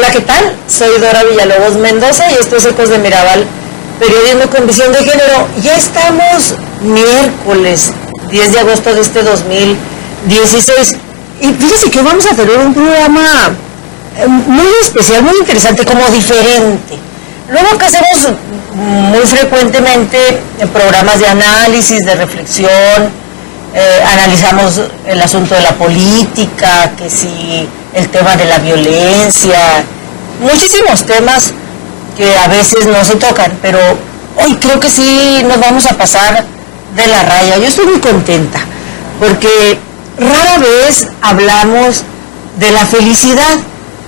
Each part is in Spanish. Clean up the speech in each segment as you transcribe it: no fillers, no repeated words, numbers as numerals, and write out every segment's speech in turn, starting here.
Hola, ¿qué tal? Soy Dora Villalobos Mendoza y esto es Ecos de Mirabal, periodismo con visión de género. Ya estamos miércoles 10 de agosto de este 2016 y fíjense que vamos a tener un programa muy especial, muy interesante, como diferente. Luego que hacemos muy frecuentemente programas de análisis, de reflexión, analizamos el asunto de la política, que si el tema de la violencia, muchísimos temas que a veces no se tocan, pero hoy creo que sí nos vamos a pasar de la raya. Yo estoy muy contenta, porque rara vez hablamos de la felicidad.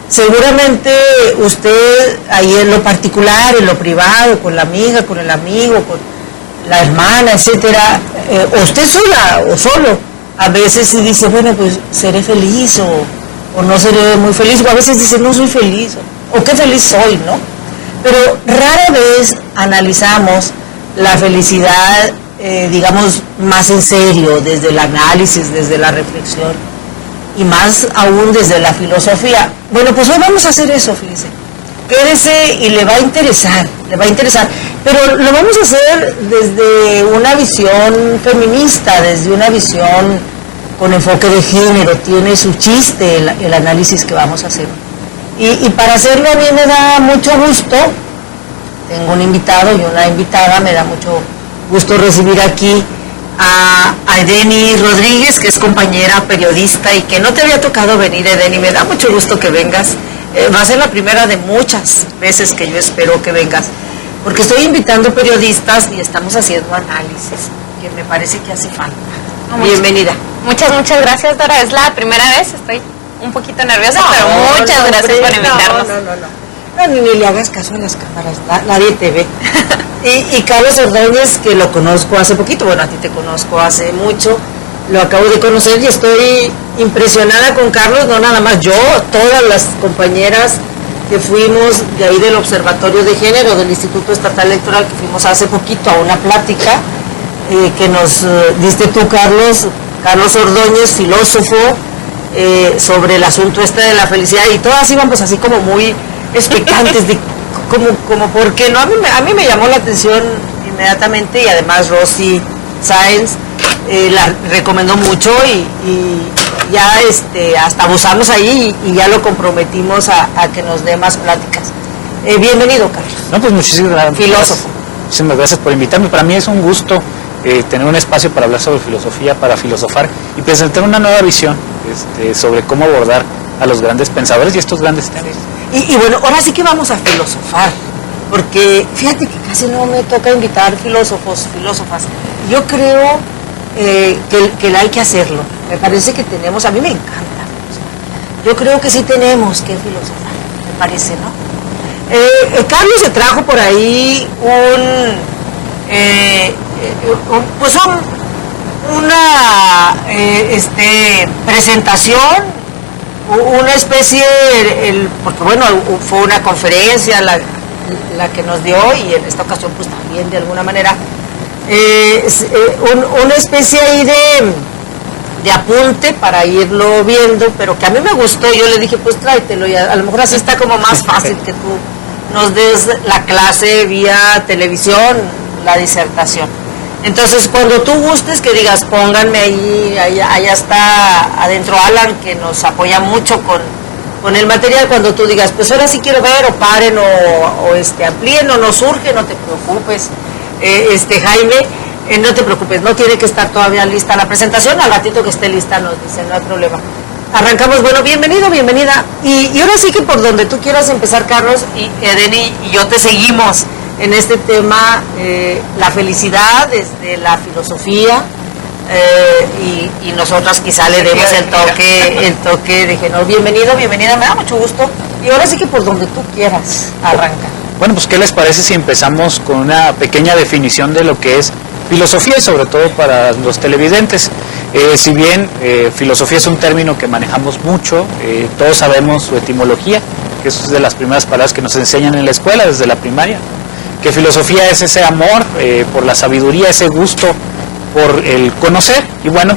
Seguramente usted ahí en lo particular, en lo privado, con la amiga, con el amigo, con la hermana, etcétera, o usted sola o solo, a veces sí dice, bueno, pues seré feliz o no seré muy feliz, o a veces dice, no soy feliz, o qué feliz soy, ¿no? Pero rara vez analizamos la felicidad, digamos, más en serio, desde el análisis, desde la reflexión, y más aún desde la filosofía. Bueno, pues hoy vamos a hacer eso, fíjese. Quédese y le va a interesar, pero lo vamos a hacer desde una visión feminista, desde una visión con enfoque de género. Tiene su chiste el análisis que vamos a hacer. Y para hacerlo a mí me da mucho gusto, tengo un invitado y una invitada, me da mucho gusto recibir aquí a Edeni Rodríguez, que es compañera periodista y que no te había tocado venir, Edeni, me da mucho gusto que vengas. Va a ser la primera de muchas veces que yo espero que vengas, porque estoy invitando periodistas y estamos haciendo análisis, que me parece que hace falta. Bienvenida. Muchas gracias, Dora. Es la primera vez, estoy un poquito nerviosa, pero muchas gracias por invitarnos. No, ni le hagas caso a las cámaras, nadie te ve. Y Carlos Ordóñez, que lo conozco hace poquito, bueno, a ti te conozco hace mucho, lo acabo de conocer y estoy impresionada con Carlos, no nada más yo, todas las compañeras que fuimos de ahí del Observatorio de Género del Instituto Estatal Electoral, que fuimos hace poquito a una plática que nos diste tú, Carlos Ordóñez, filósofo, sobre el asunto de la felicidad, y todas íbamos así como muy expectantes de como ¿por qué no? A mí me llamó la atención inmediatamente, y además Rosy Sáenz la recomendó mucho y ya hasta abusamos ahí y ya lo comprometimos a que nos dé más pláticas. Bienvenido, Carlos. No, pues muchísimas gracias. Filósofo. Muchísimas gracias por invitarme. Para mí es un gusto tener un espacio para hablar sobre filosofía, para filosofar y presentar una nueva visión sobre cómo abordar a los grandes pensadores y estos grandes temas. Y bueno, ahora sí que vamos a filosofar, porque fíjate que casi no me toca invitar filósofos, filósofas. Yo creo que hay que hacerlo. Me parece que tenemos, a mí me encanta. Yo creo que sí tenemos que filosofar, me parece, ¿no? Carlos se trajo por ahí una presentación, una especie, porque bueno, fue una conferencia la que nos dio, y en esta ocasión pues también de alguna manera una especie ahí de apunte para irlo viendo, pero que a mí me gustó. Yo le dije, pues tráetelo, y a lo mejor así está como más fácil que tú nos des la clase vía televisión, la disertación. Entonces, cuando tú gustes, que digas, pónganme ahí, allá está adentro Alan, que nos apoya mucho con el material. Cuando tú digas, pues ahora sí quiero ver, o paren, o amplíen, o no surge, no te preocupes, Jaime, no te preocupes, no tiene que estar todavía lista la presentación, al ratito que esté lista nos dice, no hay problema. Arrancamos. Bueno, bienvenido, bienvenida, y ahora sí que por donde tú quieras empezar, Carlos, y Edeni y yo te seguimos en este tema, la felicidad desde la filosofía, y nosotras quizá le demos el toque de género. Bienvenido, bienvenida, me da mucho gusto, y ahora sí que por donde tú quieras arranca. Bueno, pues ¿qué les parece si empezamos con una pequeña definición de lo que es filosofía, y sobre todo para los televidentes? Si bien filosofía es un término que manejamos mucho, todos sabemos su etimología, que es de las primeras palabras que nos enseñan en la escuela, desde la primaria, que filosofía es ese amor por la sabiduría, ese gusto por el conocer. Y bueno,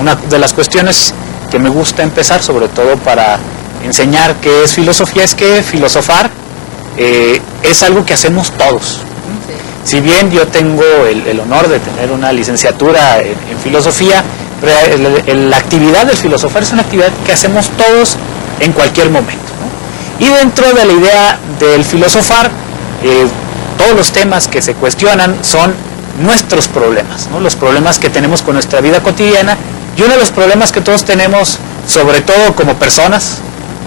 una de las cuestiones que me gusta empezar, sobre todo para enseñar qué es filosofía es que filosofar es algo que hacemos todos. Si bien yo tengo el honor de tener una licenciatura en filosofía, pero la actividad del filosofar es una actividad que hacemos todos en cualquier momento, ¿no? Y dentro de la idea del filosofar, todos los temas que se cuestionan son nuestros problemas, ¿no? Los problemas que tenemos con nuestra vida cotidiana, y uno de los problemas que todos tenemos, sobre todo como personas,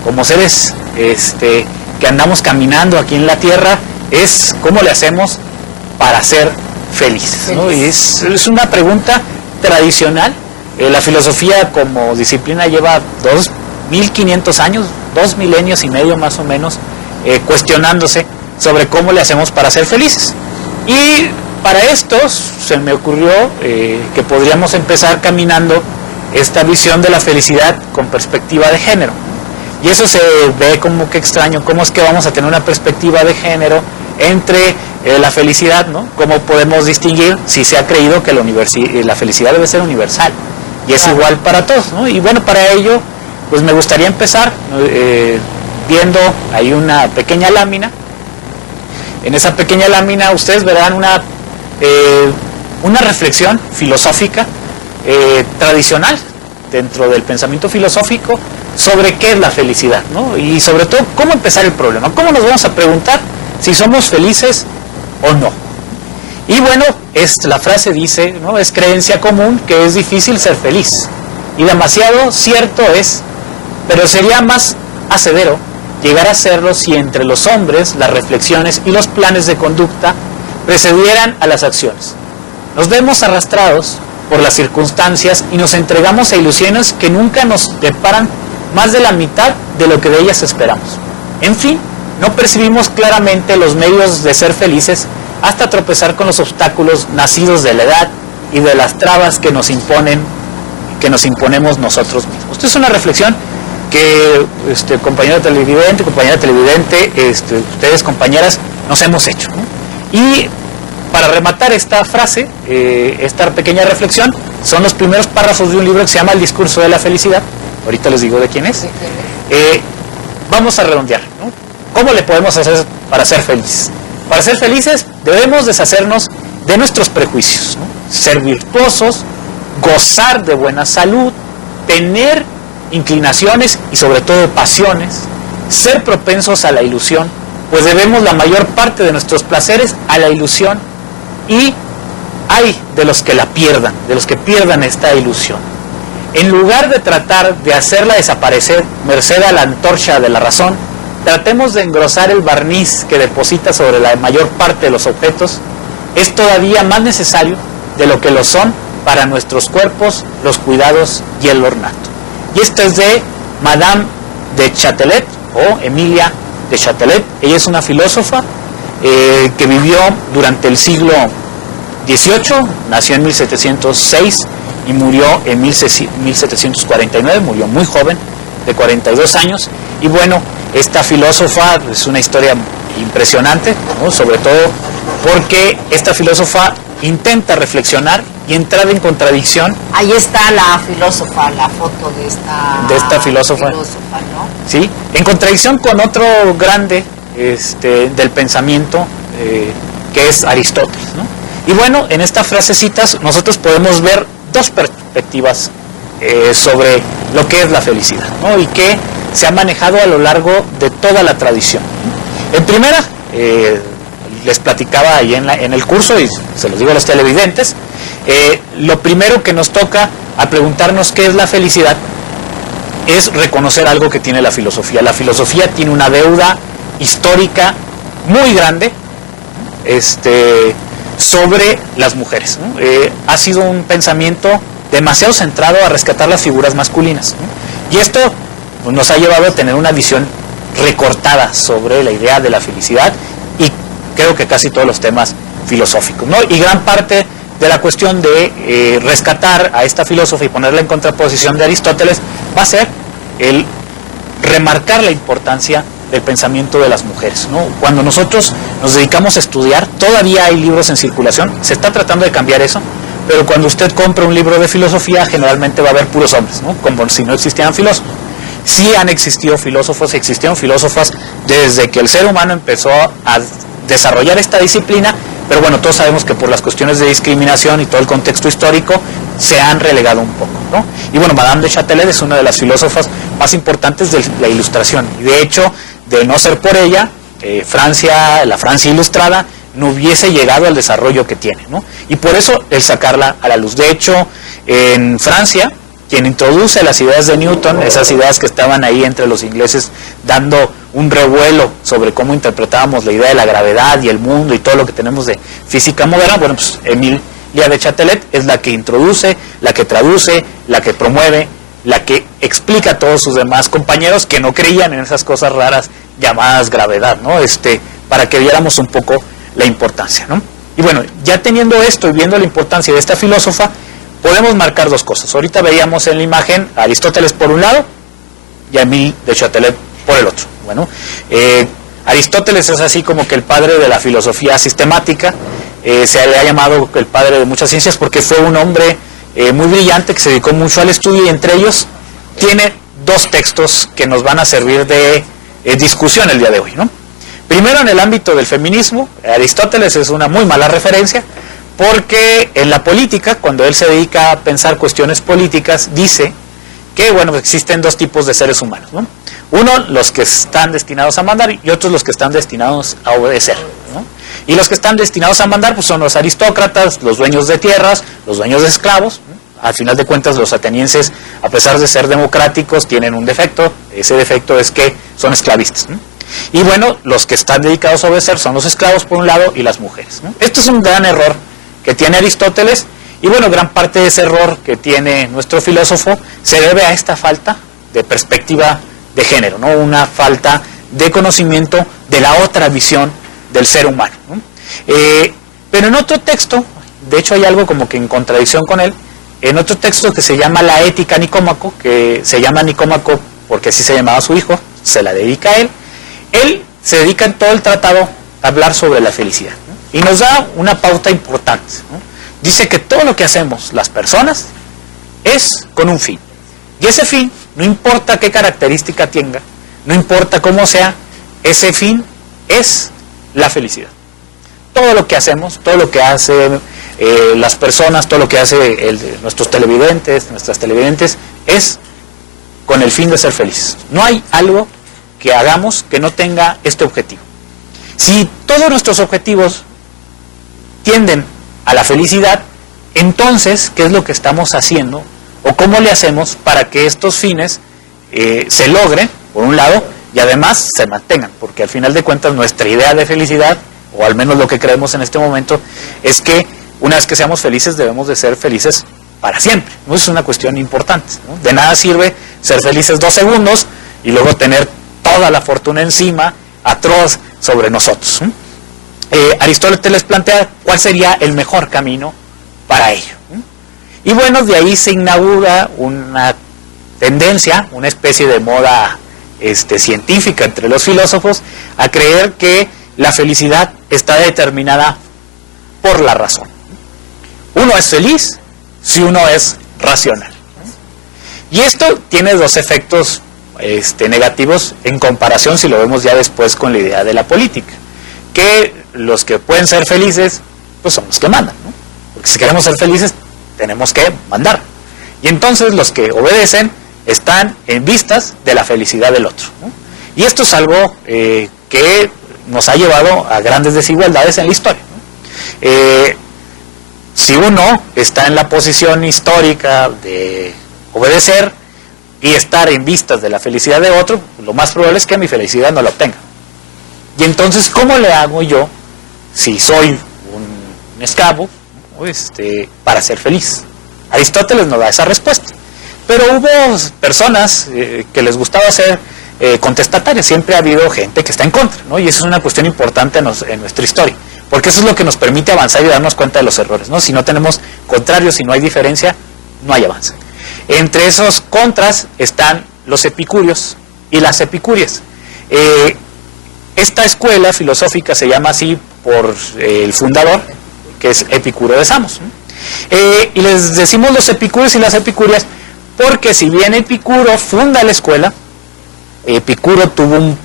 como seres que andamos caminando aquí en la tierra, es cómo le hacemos para ser felices, ¿no? Y es una pregunta tradicional. La filosofía como disciplina lleva 2500 años, 2 milenios y medio más o menos, cuestionándose sobre cómo le hacemos para ser felices. Y para esto se me ocurrió que podríamos empezar caminando esta visión de la felicidad con perspectiva de género. Y eso se ve como que extraño, cómo es que vamos a tener una perspectiva de género entre la felicidad, ¿no? ¿Cómo podemos distinguir si se ha creído que la felicidad debe ser universal y es igual para todos, ¿no? Y bueno, para ello, pues me gustaría empezar viendo ahí una pequeña lámina. En esa pequeña lámina ustedes verán una reflexión filosófica tradicional dentro del pensamiento filosófico sobre qué es la felicidad, ¿no? Y sobre todo, cómo empezar el problema, cómo nos vamos a preguntar si somos felices o no. Y bueno, la frase dice, ¿no? Es creencia común que es difícil ser feliz, y demasiado cierto es, pero sería más hacedero llegar a serlo si entre los hombres las reflexiones y los planes de conducta precedieran a las acciones. Nos vemos arrastrados por las circunstancias y nos entregamos a ilusiones que nunca nos deparan más de la mitad de lo que de ellas esperamos. En fin, no percibimos claramente los medios de ser felices hasta tropezar con los obstáculos nacidos de la edad y de las trabas que nos imponemos nosotros mismos. Esta es una reflexión que compañera televidente, ustedes compañeras, nos hemos hecho, ¿no? Y para rematar esta frase, esta pequeña reflexión, son los primeros párrafos de un libro que se llama El discurso de la felicidad. Ahorita les digo de quién es. Vamos a redondear, ¿no? ¿Cómo le podemos hacer para ser felices? Para ser felices debemos deshacernos de nuestros prejuicios, ¿no? Ser virtuosos, gozar de buena salud, tener inclinaciones y sobre todo pasiones, ser propensos a la ilusión, pues debemos la mayor parte de nuestros placeres a la ilusión, y hay de los que la pierdan, de los que pierdan esta ilusión. En lugar de tratar de hacerla desaparecer merced a la antorcha de la razón, tratemos de engrosar el barniz que deposita sobre la mayor parte de los objetos. Es todavía más necesario de lo que lo son para nuestros cuerpos los cuidados y el ornato. Y esto es de Madame de Châtelet, o Emilia de Châtelet. Ella es una filósofa que vivió durante el siglo XVIII, nació en 1706 y murió en 1749, murió muy joven, de 42 años. Y bueno, esta filósofa es una historia impresionante, ¿no? Sobre todo porque esta filósofa intenta reflexionar y entrar en contradicción. Ahí está la filósofa, la foto de esta filósofa, ¿no? Sí, en contradicción con otro grande del pensamiento, que es Aristóteles, ¿no? Y bueno, en estas frasecitas nosotros podemos ver dos perspectivas sobre lo que es la felicidad, ¿no? Y que se ha manejado a lo largo de toda la tradición. En primera, les platicaba ahí en el curso, y se los digo a los televidentes, lo primero que nos toca a preguntarnos qué es la felicidad es reconocer algo que tiene la filosofía. La filosofía tiene una deuda histórica muy grande sobre las mujeres, ¿no? Ha sido un pensamiento demasiado centrado a rescatar las figuras masculinas, ¿no? Y esto nos ha llevado a tener una visión recortada sobre la idea de la felicidad, y creo que casi todos los temas filosóficos, ¿no? Y gran parte de la cuestión de rescatar a esta filósofa y ponerla en contraposición de Aristóteles va a ser el remarcar la importancia del pensamiento de las mujeres, ¿no? Cuando nosotros nos dedicamos a estudiar, todavía hay libros en circulación, se está tratando de cambiar eso, pero cuando usted compra un libro de filosofía, generalmente va a haber puros hombres, ¿no? Como si no existieran filósofos. Sí han existido filósofos, existieron filósofas desde que el ser humano empezó a desarrollar esta disciplina, pero bueno, todos sabemos que por las cuestiones de discriminación y todo el contexto histórico se han relegado un poco, ¿no? Y bueno, Madame de Châtelet es una de las filósofas más importantes de la Ilustración, y de hecho, de no ser por ella, la Francia ilustrada no hubiese llegado al desarrollo que tiene, ¿no? Y por eso el sacarla a la luz. De hecho, en Francia, quien introduce las ideas de Newton, esas ideas que estaban ahí entre los ingleses dando un revuelo sobre cómo interpretábamos la idea de la gravedad y el mundo y todo lo que tenemos de física moderna, bueno, pues Emilia de Châtelet es la que introduce, la que traduce, la que promueve, la que explica a todos sus demás compañeros que no creían en esas cosas raras llamadas gravedad, ¿no? Para que viéramos un poco la importancia, ¿no? Y bueno, ya teniendo esto y viendo la importancia de esta filósofa, podemos marcar dos cosas. Ahorita veíamos en la imagen a Aristóteles por un lado y a Émile de Châtelet por el otro. Bueno, Aristóteles es así como que el padre de la filosofía sistemática, se le ha llamado el padre de muchas ciencias porque fue un hombre muy brillante que se dedicó mucho al estudio, y entre ellos tiene dos textos que nos van a servir de discusión el día de hoy, ¿no? Primero, en el ámbito del feminismo, Aristóteles es una muy mala referencia, porque en la política, cuando él se dedica a pensar cuestiones políticas, dice que, bueno, existen dos tipos de seres humanos, ¿no? Uno, los que están destinados a mandar, y otros los que están destinados a obedecer, ¿no? Y los que están destinados a mandar, pues son los aristócratas, los dueños de tierras, los dueños de esclavos, ¿no? Al final de cuentas, los atenienses, a pesar de ser democráticos, tienen un defecto. Ese defecto es que son esclavistas, ¿no? Y bueno, los que están dedicados a obedecer son los esclavos por un lado y las mujeres, ¿no? Esto es un gran error que tiene Aristóteles, y bueno, gran parte de ese error que tiene nuestro filósofo se debe a esta falta de perspectiva de género, ¿no? Una falta de conocimiento de la otra visión del ser humano, ¿no? Pero en otro texto, de hecho hay algo como que en contradicción con él, en otro texto que se llama La Ética Nicómaco, que se llama Nicómaco porque así se llamaba su hijo, se la dedica a él se dedica en todo el tratado a hablar sobre la felicidad, ¿no? Y nos da una pauta importante, ¿no? Dice que todo lo que hacemos las personas es con un fin, y ese fin, no importa qué característica tenga, no importa cómo sea, ese fin es la felicidad. Todo lo que hacemos, todo lo que hacen las personas, todo lo que hace nuestros televidentes, nuestras televidentes, es con el fin de ser felices. No hay algo que hagamos que no tenga este objetivo. Si todos nuestros objetivos tienden a la felicidad, entonces, ¿qué es lo que estamos haciendo? ¿O cómo le hacemos para que estos fines se logren, por un lado, y además se mantengan? Porque al final de cuentas nuestra idea de felicidad, o al menos lo que creemos en este momento, es que una vez que seamos felices debemos de ser felices para siempre, ¿no? Es una cuestión importante, ¿no? De nada sirve ser felices 2 segundos y luego tener toda la fortuna encima, atroz sobre nosotros, ¿no? Aristóteles les plantea cuál sería el mejor camino para ello, ¿no? Y bueno, de ahí se inaugura una tendencia, una especie de moda científica entre los filósofos, a creer que la felicidad está determinada por la razón. Uno es feliz si uno es racional. Y esto tiene dos efectos negativos en comparación, si lo vemos ya después, con la idea de la política, que los que pueden ser felices pues son los que mandan, ¿no? Porque si queremos ser felices tenemos que mandar, y entonces los que obedecen están en vistas de la felicidad del otro, ¿no? Y esto es algo que nos ha llevado a grandes desigualdades en la historia, ¿no? Si uno está en la posición histórica de obedecer y estar en vistas de la felicidad de otro, lo más probable es que mi felicidad no la obtenga. Y entonces, ¿cómo le hago yo, si soy un esclavo, para ser feliz? Aristóteles nos da esa respuesta. Pero hubo personas que les gustaba ser contestatarias. Siempre ha habido gente que está en contra, ¿no? Y eso es una cuestión importante en nuestra historia, porque eso es lo que nos permite avanzar y darnos cuenta de los errores, ¿no? Si no tenemos contrarios, si no hay diferencia, no hay avance. Entre esos contras están los epicúreos y las epicúreas. Esta escuela filosófica se llama así por el fundador, que es Epicuro de Samos, ¿no? Y les decimos los epicúreos y las epicúreas porque si bien Epicuro funda la escuela, Epicuro tuvo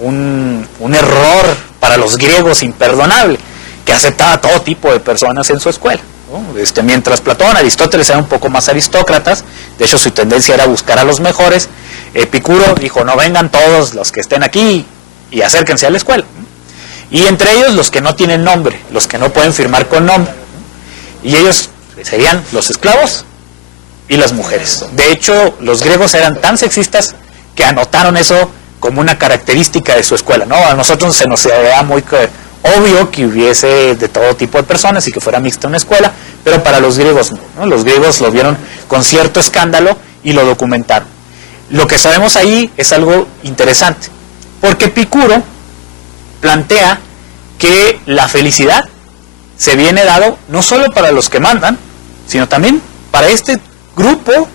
un error para los griegos imperdonable, que aceptaba todo tipo de personas en su escuela, ¿no? Mientras Platón, Aristóteles eran un poco más aristócratas, de hecho su tendencia era buscar a los mejores, Epicuro dijo, no vengan todos los que estén aquí y acérquense a la escuela, y entre ellos los que no tienen nombre, los que no pueden firmar con nombre, y ellos serían los esclavos y las mujeres. De hecho, los griegos eran tan sexistas que anotaron eso como una característica de su escuela, ¿no? A nosotros se nos veía muy obvio que hubiese de todo tipo de personas y que fuera mixta una escuela, pero para los griegos no, ¿no? Los griegos lo vieron con cierto escándalo y lo documentaron. Lo que sabemos ahí es algo interesante, porque Epicuro plantea que la felicidad se viene dado no solo para los que mandan, sino también para este grupo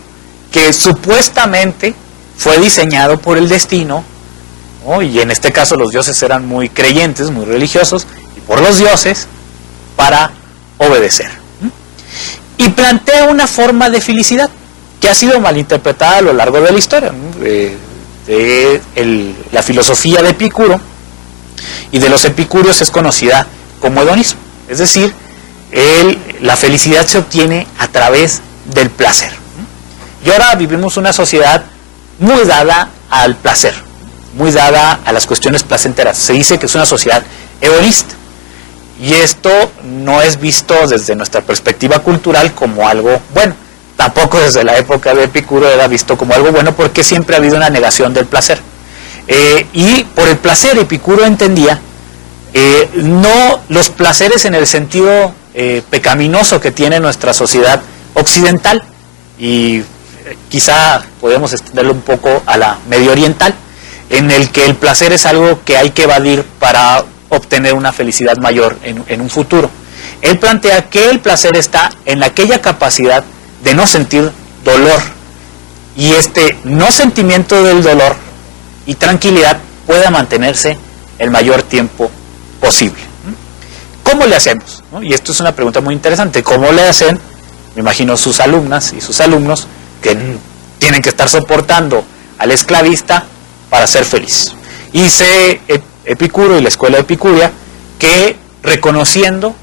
que supuestamente fue diseñado por el destino, ¿no? Y en este caso los dioses eran muy creyentes, muy religiosos, y por los dioses para obedecer. Y plantea una forma de felicidad que ha sido malinterpretada a lo largo de la historia, ¿no? La filosofía de Epicuro y de los epicúreos es conocida como hedonismo, es decir, la felicidad se obtiene a través del placer. Y ahora vivimos una sociedad muy dada al placer, muy dada a las cuestiones placenteras. Se dice que es una sociedad hedonista, y esto no es visto desde nuestra perspectiva cultural como algo bueno. Tampoco desde la época de Epicuro era visto como algo bueno, porque siempre ha habido una negación del placer. Y por el placer Epicuro entendía no los placeres en el sentido pecaminoso que tiene nuestra sociedad occidental, y quizá podemos extenderlo un poco a la medio oriental, en el que el placer es algo que hay que evadir para obtener una felicidad mayor en un futuro. Él plantea que el placer está en aquella capacidad de no sentir dolor, y este no sentimiento del dolor y tranquilidad pueda mantenerse el mayor tiempo posible. ¿Cómo le hacemos? ¿No? Y esto es una pregunta muy interesante. ¿Cómo le hacen? Me imagino sus alumnas y sus alumnos que tienen que estar soportando al esclavista para ser feliz. Y dice Epicuro y la escuela epicúrea que reconociendo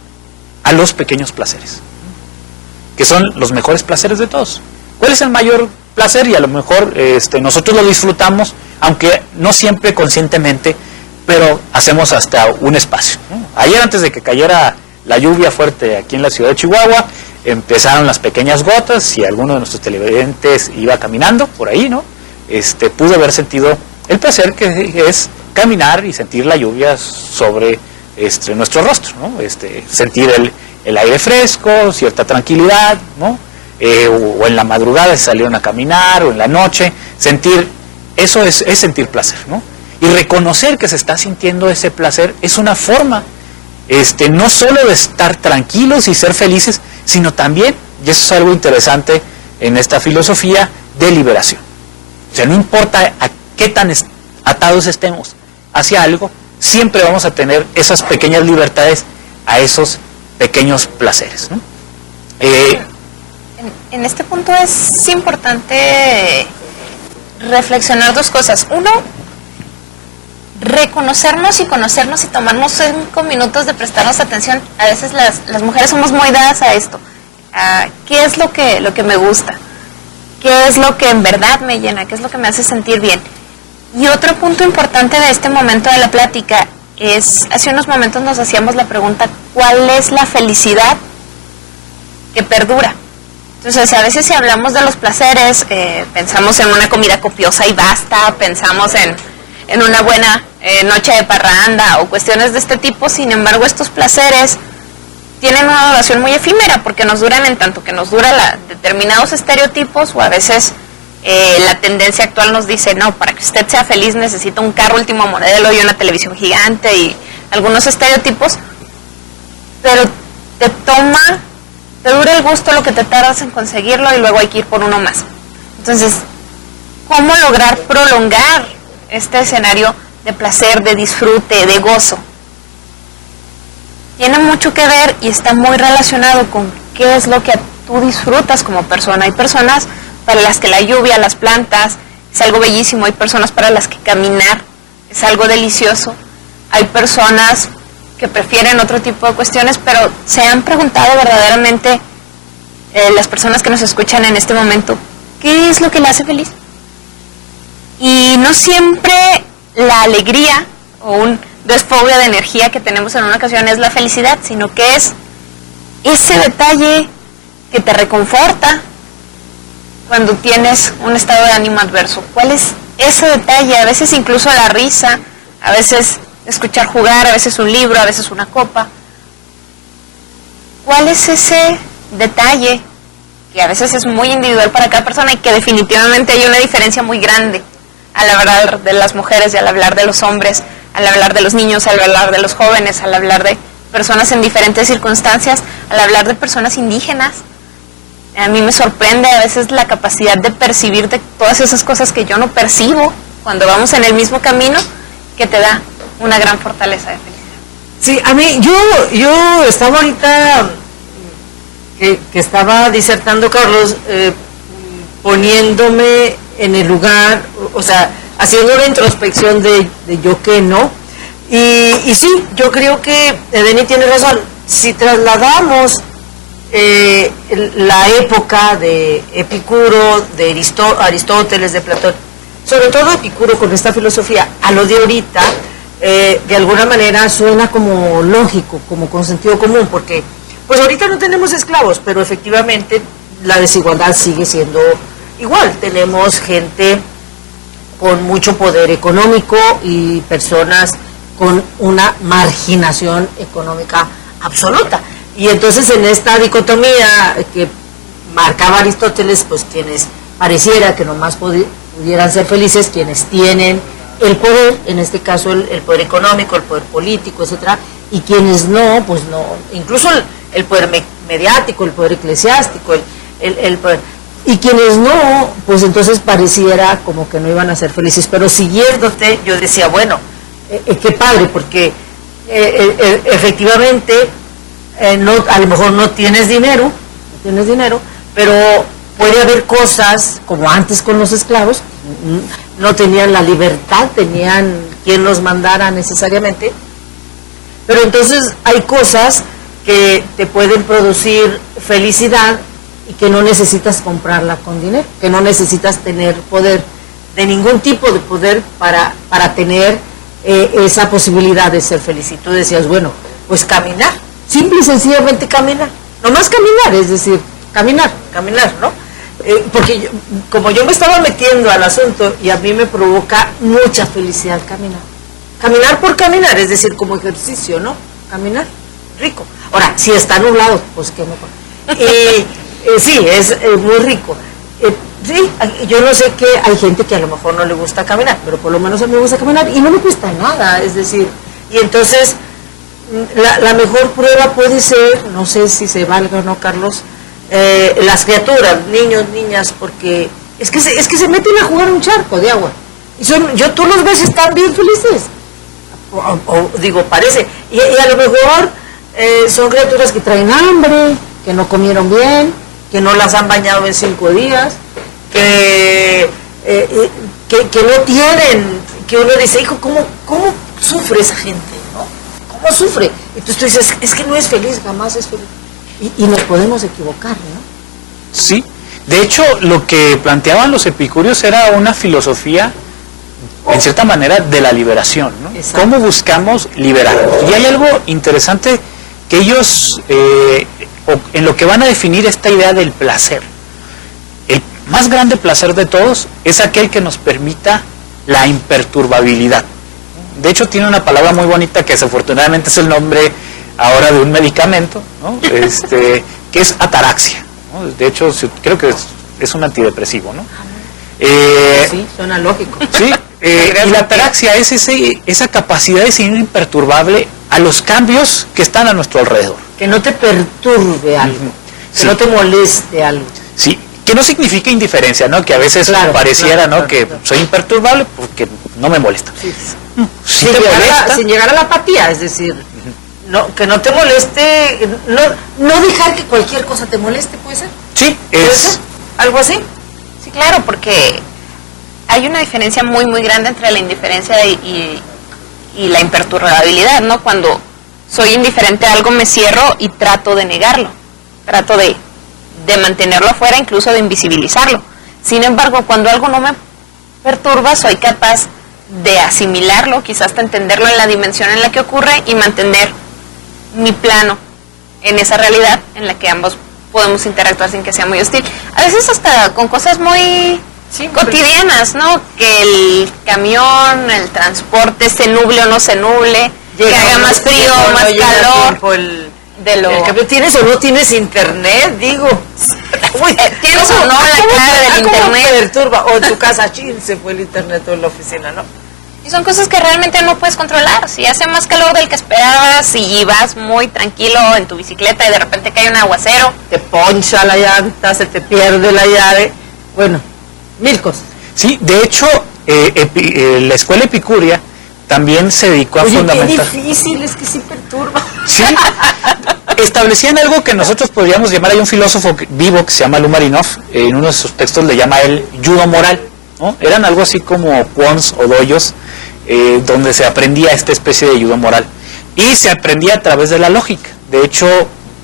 a los pequeños placeres, que son los mejores placeres de todos. ¿Cuál es el mayor placer? Y a lo mejor nosotros lo disfrutamos, aunque no siempre conscientemente, pero hacemos hasta un espacio, ¿no? Ayer, antes de que cayera la lluvia fuerte aquí en la ciudad de Chihuahua, empezaron las pequeñas gotas y alguno de nuestros televidentes iba caminando por ahí, ¿no? Pude haber sentido el placer que es caminar y sentir la lluvia sobre nuestro rostro, ¿no? Sentir el aire fresco, cierta tranquilidad, ¿no? O en la madrugada si salieron a caminar, o en la noche, sentir, eso es sentir placer, ¿no? Y reconocer que se está sintiendo ese placer es una forma, no solo de estar tranquilos y ser felices, sino también, y eso es algo interesante en esta filosofía, de liberación. O sea, no importa a qué tan atados estemos hacia algo, siempre vamos a tener esas pequeñas libertades a esos pequeños placeres, ¿no? En este punto es importante reflexionar dos cosas. Uno, reconocernos y conocernos y tomarnos 5 minutos de prestarnos atención. A veces las mujeres somos muy dadas a esto. ¿Qué es lo que me gusta? ¿Qué es lo que en verdad me llena? ¿Qué es lo que me hace sentir bien? Y otro punto importante de este momento de la plática es, hace unos momentos nos hacíamos la pregunta, ¿cuál es la felicidad que perdura? Entonces, a veces si hablamos de los placeres, pensamos en una comida copiosa y basta, pensamos en una buena noche de parranda o cuestiones de este tipo. Sin embargo, estos placeres tienen una duración muy efímera, porque nos duran en tanto que nos dura determinados estereotipos, o a veces la tendencia actual nos dice, no, para que usted sea feliz necesita un carro último modelo y una televisión gigante y algunos estereotipos, pero te dura el gusto lo que te tardas en conseguirlo y luego hay que ir por uno más. Entonces, ¿cómo lograr prolongar este escenario de placer, de disfrute, de gozo? Tiene mucho que ver y está muy relacionado con qué es lo que tú disfrutas como persona. Hay personas para las que la lluvia, las plantas, es algo bellísimo. Hay personas para las que caminar es algo delicioso. Hay personas que prefieren otro tipo de cuestiones, pero se han preguntado verdaderamente las personas que nos escuchan en este momento, ¿qué es lo que le hace feliz? Y no siempre la alegría o un desfogue de energía que tenemos en una ocasión es la felicidad, sino que es ese detalle que te reconforta cuando tienes un estado de ánimo adverso. ¿Cuál es ese detalle? A veces incluso la risa, a veces escuchar jugar, a veces un libro, a veces una copa. ¿Cuál es ese detalle que a veces es muy individual para cada persona y que definitivamente hay una diferencia muy grande al hablar de las mujeres y al hablar de los hombres, al hablar de los niños, al hablar de los jóvenes, al hablar de personas en diferentes circunstancias, al hablar de personas indígenas? A mí me sorprende a veces la capacidad de percibir de todas esas cosas que yo no percibo cuando vamos en el mismo camino, que te da una gran fortaleza de felicidad. Sí, a mí, yo estaba ahorita, que estaba disertando, Carlos, poniéndome en el lugar, o sea, haciendo la introspección de yo que no, y sí, yo creo que Denny tiene razón. Si trasladamos la época de Epicuro, de Aristóteles, de Platón, sobre todo Epicuro con esta filosofía, a lo de ahorita, de alguna manera suena como lógico, como con sentido común, porque pues ahorita no tenemos esclavos, pero efectivamente la desigualdad sigue siendo igual. Tenemos gente con mucho poder económico y personas con una marginación económica absoluta. Y entonces en esta dicotomía que marcaba Aristóteles, pues quienes pareciera que nomás pudieran ser felices, quienes tienen el poder, en este caso el poder económico, el poder político, etcétera, y quienes no, pues no, incluso el poder mediático, el poder eclesiástico, el poder, y quienes no, pues entonces pareciera como que no iban a ser felices. Pero siguiéndote, yo decía, bueno, qué padre, porque efectivamente no, a lo mejor no tienes dinero, pero puede haber cosas, como antes con los esclavos, no tenían la libertad, tenían quien los mandara necesariamente, pero entonces hay cosas que te pueden producir felicidad y que no necesitas comprarla con dinero, que no necesitas tener poder, de ningún tipo de poder para tener esa posibilidad de ser feliz. Y tú decías, bueno, pues caminar, simple y sencillamente caminar, nomás caminar, es decir, caminar, ¿no? Porque como yo me estaba metiendo al asunto y a mí me provoca mucha felicidad caminar por caminar, es decir, como ejercicio, ¿no? Caminar, rico. Ahora, si está nublado, pues qué mejor. Sí, es muy rico. Sí, yo no sé que hay gente que a lo mejor no le gusta caminar, pero por lo menos a mí me gusta caminar y no me cuesta nada, es decir, y entonces la mejor prueba puede ser, no sé si se valga o no, Carlos, las criaturas, niños, niñas, porque es que se meten a jugar un charco de agua y tú los ves, están bien felices, o digo, parece, y a lo mejor son criaturas que traen hambre, que no comieron bien, que no las han bañado en 5 días, que no tienen, que uno dice, hijo, ¿cómo sufre esa gente? ¿No? ¿Cómo sufre? Y tú dices, es que no es feliz, jamás es feliz. Y nos podemos equivocar, ¿no? Sí, de hecho lo que planteaban los epicúreos era una filosofía, en cierta manera, de la liberación, ¿no? Exacto. ¿Cómo buscamos liberarnos? Y hay algo interesante que ellos, en lo que van a definir esta idea del placer. El más grande placer de todos es aquel que nos permita la imperturbabilidad. De hecho tiene una palabra muy bonita que desafortunadamente es el nombre ahora de un medicamento, ¿no? Que es ataraxia, ¿no? De hecho creo que es un antidepresivo, ¿no? Sí, suena lógico. Sí, y la ataraxia es esa capacidad de ser imperturbable a los cambios que están a nuestro alrededor. Que no te perturbe algo, que sí, no te moleste algo. Sí, que no significa indiferencia, ¿no? Que a veces pareciera, ¿no? Que soy imperturbable porque no me molesta. Sí. Si te molesta, sin llegar a la apatía, es decir, no, que no te moleste, no dejar que cualquier cosa te moleste, ¿puede ser? sí, ¿Puede ser? ¿Algo así? Sí, claro, porque hay una diferencia muy, muy grande entre la indiferencia y la imperturbabilidad, ¿no? Cuando soy indiferente a algo, me cierro y trato de negarlo, trato de mantenerlo afuera, incluso de invisibilizarlo. Sin embargo, cuando algo no me perturba, soy capaz de asimilarlo, quizás hasta entenderlo en la dimensión en la que ocurre y mantener mi plano en esa realidad en la que ambos podemos interactuar sin que sea muy hostil. A veces hasta con cosas muy cotidianas, ¿no? Que el camión, el transporte se nuble o no se nuble, que haga más frío o más calor. El cambio, ¿tienes o no tienes internet? Digo, ¿tienes o no la clave del internet? ¿Cómo perturba? O en tu casa, se fue el internet o en la oficina, ¿no? Y son cosas que realmente no puedes controlar. Si hace más calor del que esperabas y vas muy tranquilo en tu bicicleta y de repente cae un aguacero, te poncha la llanta, se te pierde la llave, bueno, mil cosas. Sí, de hecho, la escuela epicúrea también se dedicó a fundamentar. Qué difícil, es que sí perturba. Sí, establecían algo que nosotros podríamos llamar, hay un filósofo vivo que se llama Lumarinov, en uno de sus textos le llama él judo moral, ¿no? Eran algo así como quons o doyos, donde se aprendía esta especie de judo moral. Y se aprendía a través de la lógica. De hecho,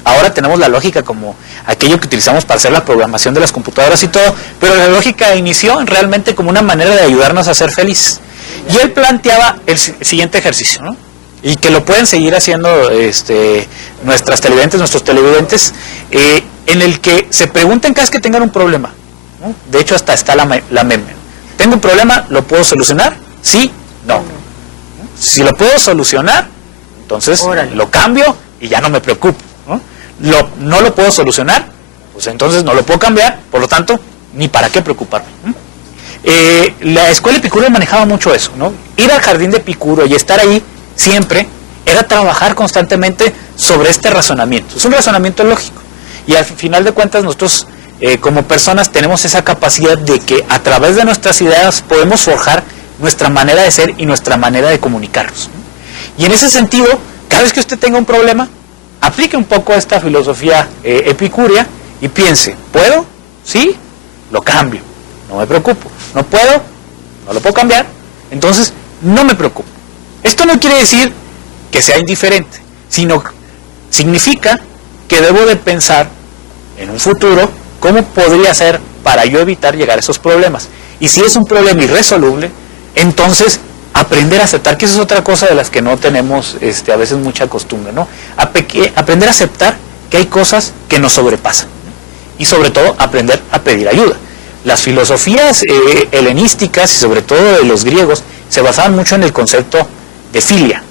ahora tenemos la lógica como aquello que utilizamos para hacer la programación de las computadoras y todo, pero la lógica inició realmente como una manera de ayudarnos a ser felices. Y él planteaba el siguiente ejercicio, ¿no? Y que lo pueden seguir haciendo nuestros televidentes, en el que se pregunten cada vez que tengan un problema, ¿no? De hecho, hasta está la meme. ¿Tengo un problema? ¿Lo puedo solucionar? Sí, no. Si lo puedo solucionar, entonces lo cambio y ya no me preocupo, ¿no? No lo puedo solucionar, pues entonces no lo puedo cambiar, por lo tanto, ni para qué preocuparme, ¿no? La escuela epicúrea manejaba mucho eso, ¿no? Ir al jardín de Epicuro y estar ahí siempre era trabajar constantemente sobre este razonamiento. Es un razonamiento lógico. Y al final de cuentas nosotros como personas tenemos esa capacidad de que a través de nuestras ideas podemos forjar nuestra manera de ser y nuestra manera de comunicarnos, ¿no? Y en ese sentido, cada vez que usted tenga un problema, aplique un poco esta filosofía epicúrea y piense, ¿puedo? ¿Sí? Lo cambio. No me preocupo. ¿No puedo? No lo puedo cambiar. Entonces, no me preocupo. Esto no quiere decir que sea indiferente, sino significa que debo de pensar en un futuro cómo podría ser para yo evitar llegar a esos problemas. Y si es un problema irresoluble, entonces aprender a aceptar, que eso es otra cosa de las que no tenemos a veces mucha costumbre, ¿no? Aprender a aceptar que hay cosas que nos sobrepasan, ¿no? Y sobre todo aprender a pedir ayuda. Las filosofías helenísticas y sobre todo de los griegos se basaban mucho en el concepto de filia.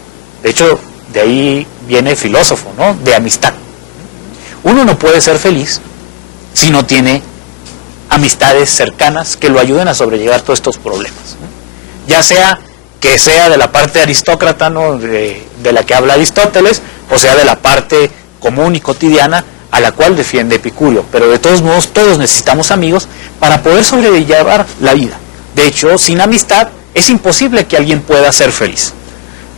De hecho, de ahí viene filósofo, ¿no? De amistad. Uno no puede ser feliz si no tiene amistades cercanas que lo ayuden a sobrellevar todos estos problemas, ¿no? Ya sea que sea de la parte aristócrata, ¿no? de la que habla Aristóteles, o sea de la parte común y cotidiana a la cual defiende Epicurio, pero de todos modos todos necesitamos amigos para poder sobrellevar la vida. De hecho, sin amistad es imposible que alguien pueda ser feliz.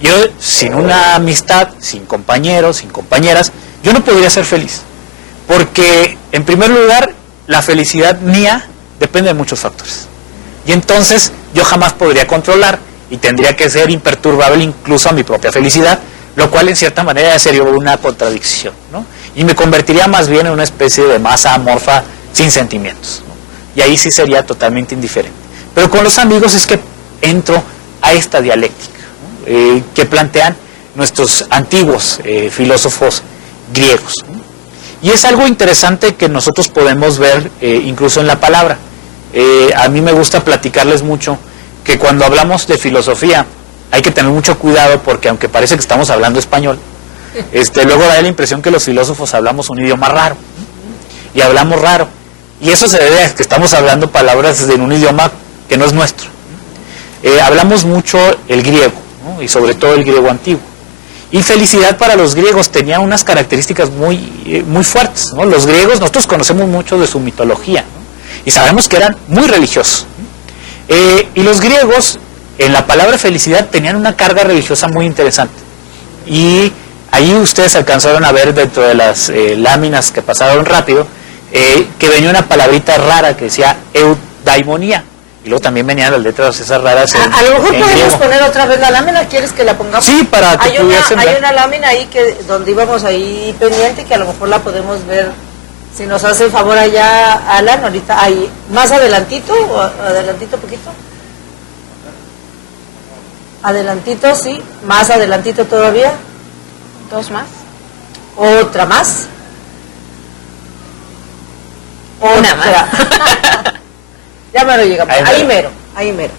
Yo, sin una amistad, sin compañeros, sin compañeras, yo no podría ser feliz, porque en primer lugar, la felicidad mía depende de muchos factores, y entonces yo jamás podría controlar y tendría que ser imperturbable incluso a mi propia felicidad, lo cual en cierta manera sería una contradicción, ¿no? Y me convertiría más bien en una especie de masa amorfa sin sentimientos, ¿no? Y ahí sí sería totalmente indiferente. Pero con los amigos es que entro a esta dialéctica, ¿no? Que plantean nuestros antiguos filósofos griegos, ¿no? Y es algo interesante que nosotros podemos ver incluso en la palabra. A mí me gusta platicarles mucho que cuando hablamos de filosofía hay que tener mucho cuidado, porque aunque parece que estamos hablando español, luego da la impresión que los filósofos hablamos un idioma raro, y hablamos raro, y eso se debe a que estamos hablando palabras en un idioma que no es nuestro. Hablamos mucho el griego, ¿no? Y sobre todo el griego antiguo. Y felicidad para los griegos tenía unas características muy fuertes, ¿no? Los griegos, nosotros conocemos mucho de su mitología, ¿no? Y sabemos que eran muy religiosos, ¿no? Y los griegos, en la palabra felicidad, tenían una carga religiosa muy interesante. Y ahí ustedes alcanzaron a ver dentro de las láminas que pasaron rápido, que venía una palabrita rara que decía eudaimonía. y luego también venían las letras esas raras. A lo mejor podemos griego. poner otra vez la lámina, ¿quieres que la pongamos? Sí, para que pudiesen hay ver. una lámina ahí que donde íbamos ahí pendiente, que a lo mejor la podemos ver, si nos hace el favor allá, Alan, ahorita ahí, más adelantito, o adelantito poquito. Adelantito, sí, más adelantito todavía. Dos más. Otra más. Una más. Ya me lo llegamos. Ahí mero. Ahí mero.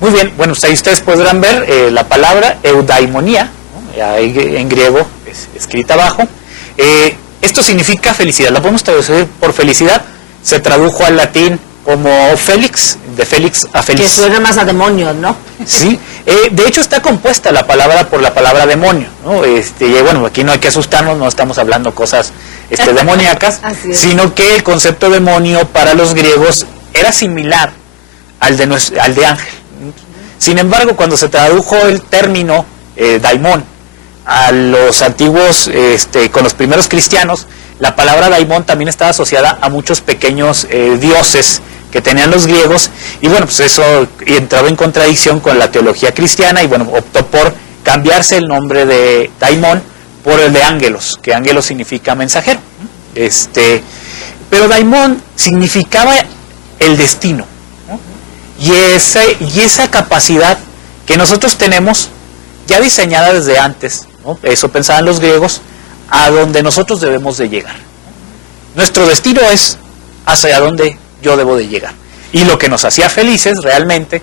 Muy bien, bueno, pues ahí ustedes podrán ver la palabra eudaimonía, ¿no? Ahí en griego es escrita abajo. Esto significa felicidad, la podemos traducir por felicidad, se tradujo al latín como Félix, de Félix a feliz. Que suena más a demonios, ¿no? Sí, de hecho está compuesta la palabra por la palabra demonio, ¿no? Y bueno, aquí no hay que asustarnos, no estamos hablando cosas demoníacas, sino que el concepto demonio para los griegos era similar al de ángel. Sin embargo, cuando se tradujo el término daimón a los antiguos, con los primeros cristianos, la palabra daimón también estaba asociada a muchos pequeños dioses que tenían los griegos, y bueno, pues eso entraba en contradicción con la teología cristiana, y bueno, optó por cambiarse el nombre de daimón por el de ángelos, que ángelos significa mensajero. Pero daimón significaba el destino, ¿no? y esa capacidad que nosotros tenemos ya diseñada desde antes, ¿no? Eso pensaban los griegos, a donde nosotros debemos de llegar. Nuestro destino es hacia donde yo debo de llegar. Y lo que nos hacía felices realmente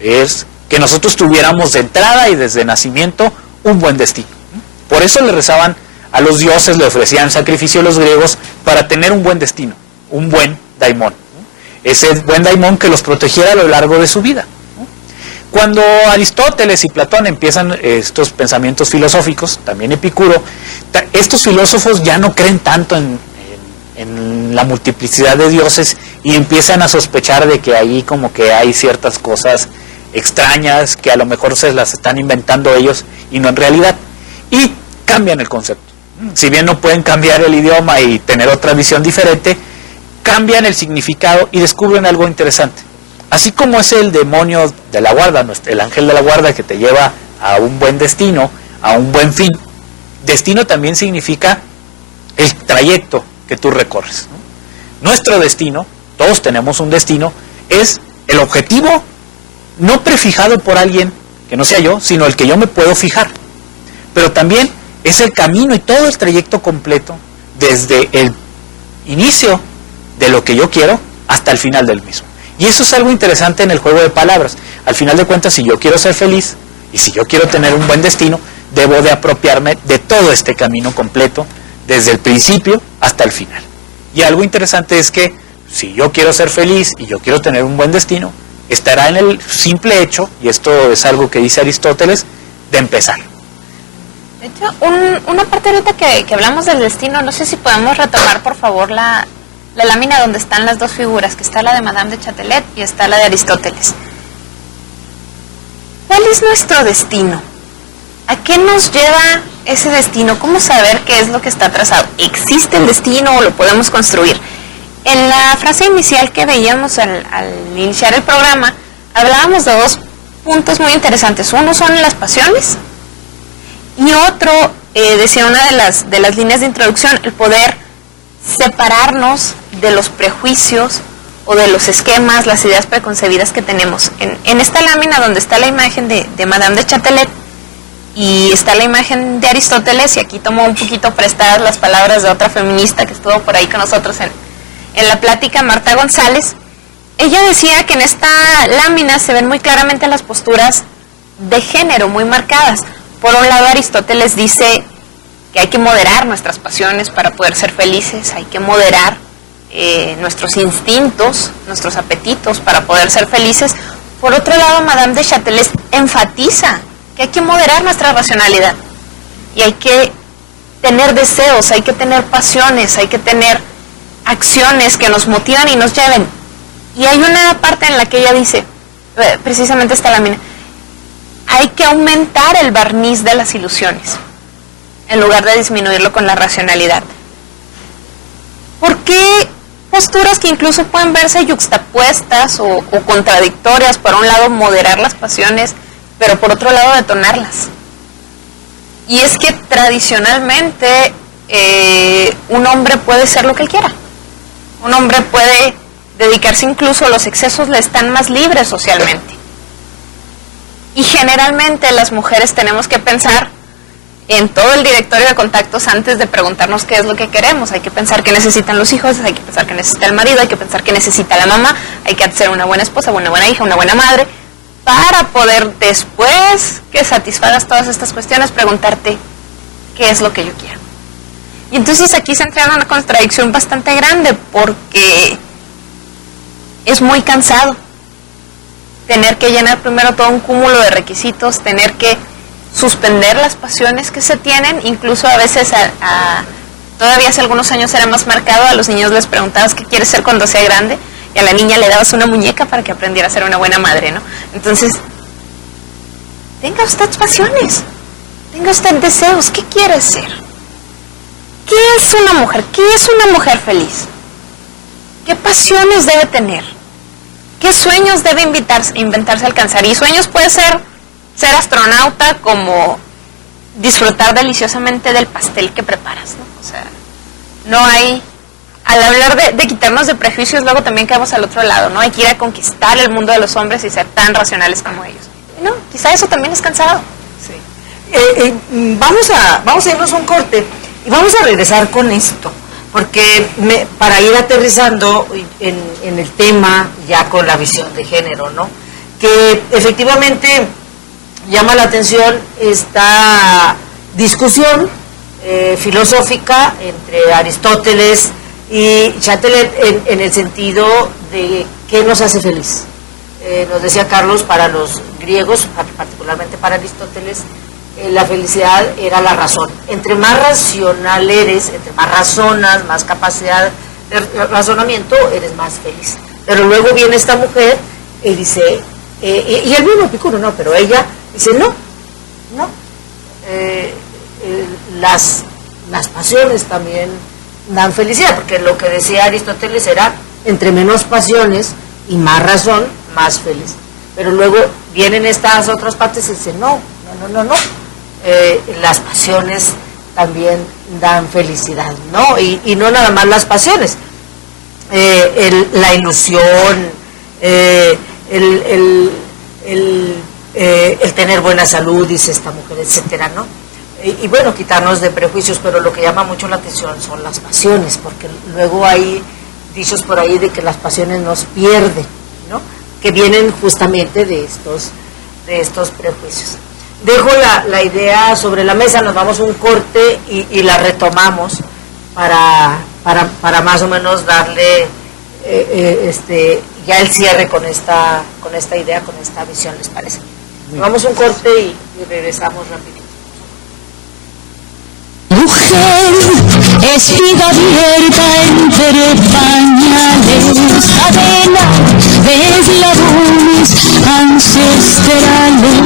es que nosotros tuviéramos de entrada y desde nacimiento un buen destino. Por eso le rezaban a los dioses, le ofrecían sacrificio a los griegos para tener un buen destino, un buen daimón. Ese buen daimón que los protegiera a lo largo de su vida. Cuando Aristóteles y Platón empiezan estos pensamientos filosóficos, también Epicuro, estos filósofos ya no creen tanto en la multiplicidad de dioses y empiezan a sospechar de que ahí como que hay ciertas cosas extrañas que a lo mejor se las están inventando ellos y no en realidad. Y cambian el concepto. Si bien no pueden cambiar el idioma y tener otra visión diferente, cambian el significado y descubren algo interesante. Así como es el demonio de la guarda, el ángel de la guarda que te lleva a un buen destino, a un buen fin, destino también significa el trayecto que tú recorres, ¿no? Nuestro destino, todos tenemos un destino, es el objetivo no prefijado por alguien que no sea yo, sino el que yo me puedo fijar. Pero también es el camino y todo el trayecto completo desde el inicio de lo que yo quiero hasta el final del mismo. Y eso es algo interesante en el juego de palabras. Al final de cuentas, si yo quiero ser feliz y si yo quiero tener un buen destino, debo de apropiarme de todo este camino completo, desde el principio hasta el final. Y algo interesante es que si yo quiero ser feliz y yo quiero tener un buen destino, estará en el simple hecho, y esto es algo que dice Aristóteles, de empezar. De hecho, una parte ahorita que hablamos del destino, no sé si podemos retomar por favor la lámina donde están las dos figuras, que está la de Madame de Châtelet y está la de Aristóteles. ¿Cuál es nuestro destino? ¿A qué nos lleva ese destino? ¿Cómo saber qué es lo que está trazado? ¿Existe el destino o lo podemos construir? En la frase inicial que veíamos al iniciar el programa, hablábamos de dos puntos muy interesantes. Uno son las pasiones y otro, decía una de las líneas de introducción, el poder separarnos de los prejuicios o de los esquemas, las ideas preconcebidas que tenemos. En esta lámina donde está la imagen de Madame de Châtelet y está la imagen de Aristóteles, y aquí tomo un poquito prestadas las palabras de otra feminista que estuvo por ahí con nosotros en la plática, Marta González. Ella decía que en esta lámina se ven muy claramente las posturas de género muy marcadas. Por un lado, Aristóteles dice que hay que moderar nuestras pasiones para poder ser felices, hay que moderar nuestros instintos, nuestros apetitos para poder ser felices. Por otro lado, Madame de Châtelet enfatiza que hay que moderar nuestra racionalidad y hay que tener deseos, hay que tener pasiones, hay que tener acciones que nos motivan y nos lleven. Y hay una parte en la que ella dice, precisamente esta lámina, hay que aumentar el barniz de las ilusiones en lugar de disminuirlo con la racionalidad. ¿Por qué posturas que incluso pueden verse yuxtapuestas o contradictorias. Por un lado, moderar las pasiones, pero por otro lado, detonarlas. Y es que tradicionalmente un hombre puede ser lo que él quiera. Un hombre puede dedicarse incluso a los excesos, le están más libres socialmente. Y generalmente las mujeres tenemos que pensar en todo el directorio de contactos antes de preguntarnos qué es lo que queremos. Hay que pensar qué necesitan los hijos, hay que pensar qué necesita el marido, hay que pensar qué necesita la mamá, hay que ser una buena esposa, una buena hija, una buena madre, para poder después que satisfagas todas estas cuestiones preguntarte qué es lo que yo quiero. Y entonces aquí se entra en una contradicción bastante grande, porque es muy cansado tener que llenar primero todo un cúmulo de requisitos, tener que suspender las pasiones que se tienen. Incluso a veces, todavía hace algunos años era más marcado, a los niños les preguntabas qué quieres ser cuando sea grande, y a la niña le dabas una muñeca para que aprendiera a ser una buena madre, ¿no? Entonces, tenga usted pasiones, tenga usted deseos, ¿qué quiere ser? ¿Qué es una mujer? ¿Qué es una mujer feliz? ¿Qué pasiones debe tener? ¿Qué sueños debe inventarse a alcanzar? Y sueños puede ser astronauta, como disfrutar deliciosamente del pastel que preparas, ¿no? O sea, no hay, al hablar de quitarnos de prejuicios, luego también caemos al otro lado, ¿no? Hay que ir a conquistar el mundo de los hombres y ser tan racionales como ellos. Y no, quizá eso también es cansado. Sí. Vamos a irnos a un corte y vamos a regresar con esto, porque para ir aterrizando en el tema ya con la visión de género, ¿no? Que efectivamente llama la atención esta discusión filosófica entre Aristóteles y Châtelet en el sentido de qué nos hace feliz. Nos decía Carlos, para los griegos, particularmente para Aristóteles, la felicidad era la razón. Entre más racional eres, entre más razonas, más capacidad de razonamiento, eres más feliz. Pero luego viene esta mujer y dice, y el mismo Epicuro, no, pero ella dice, no, las pasiones también dan felicidad, porque lo que decía Aristóteles era, entre menos pasiones y más razón, más feliz. Pero luego vienen estas otras partes y dicen, no, las pasiones también dan felicidad, ¿no? Y no nada más las pasiones, la ilusión, el tener buena salud, dice esta mujer, etcétera, ¿no? Y bueno, quitarnos de prejuicios, pero lo que llama mucho la atención son las pasiones, porque luego hay dichos por ahí de que las pasiones nos pierden, ¿no? Que vienen justamente de estos prejuicios. Dejo la idea sobre la mesa, nos vamos a un corte y la retomamos para más o menos darle ya el cierre con esta idea, con esta visión, ¿les parece? Nos vamos a un corte y regresamos rapidito. Mujer, espiga abierta entre pañales, cadena de eslabones ancestrales.